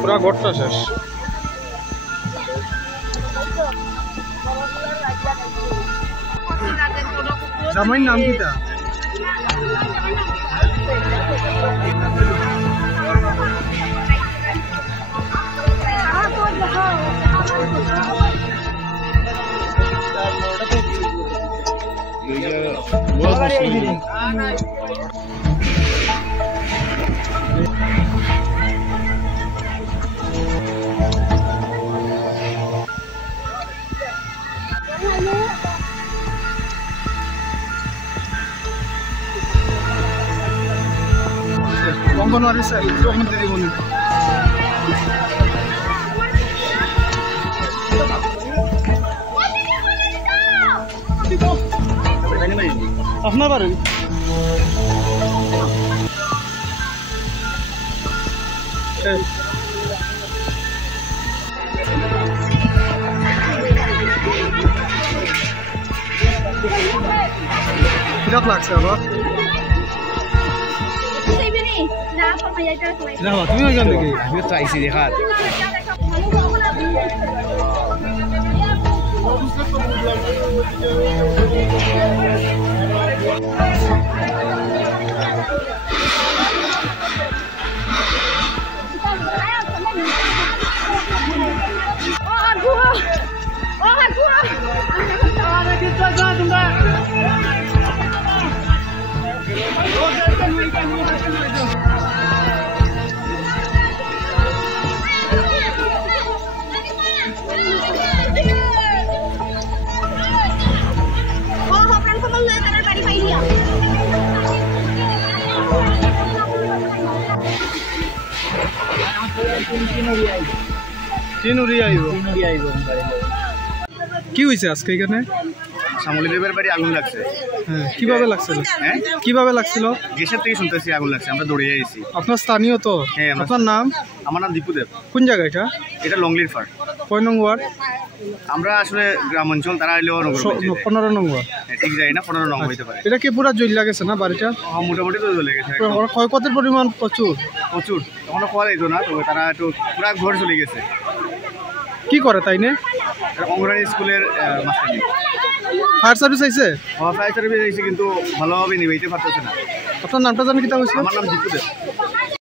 পুরা ঘরটা শেষ। জামাইর নাম কিটা? অঙ্গনওয়াড়ি স্যার তখন দিদিমণি আপনার বাড়ি কিরকম লাগছে আবার? তুমি ওইখান থেকে আমি চাইছি দেখার কি হয়েছে আজকে এখানে? শ্যামলী দেবের বাড়ি আগুন লাগছে। হ্যাঁ, কিভাবে লাগছিল? কিভাবে লাগছিল? গ্যাসের থেকে শুনতেছি আগুন লাগছে, আমরা দৌড়ে যাইছি। আপনার স্থানীয় তো? হ্যাঁ। আপনার নাম? আমার নাম দীপু দেব। কোন জায়গা এটা? এটা লংলির ফার। কয় নং ওয়ার্ড? আমরা আসলে গ্রাম অঞ্চল, তারা হইলেও 15 নং ওয়ার্ড। ঠিক যাই না, 15 নং হইতে পারে। এটা কি পুরা জ্বলে লাগেছে না বাড়িটা? মোটামুটি তো জ্বলে গেছে। ক্ষয়ক্ষতির পরিমাণ প্রচুর প্রচুর। তখন খাওয়া যাইতো না, তবে তারা একটু পুরা ঘর চলে গেছে। কি করে তাই না? অঙ্গনওয়াড়ি স্কুলের মাস্টার। ফায়ার সার্ভিস আইছে? ফায়ার সার্ভিস আইছে, কিন্তু ভালোভাবে নিভাইতে পারতেছে না। আপনার নামটা জানি কিতা হয়েছে? আমার নাম দীপু দেব।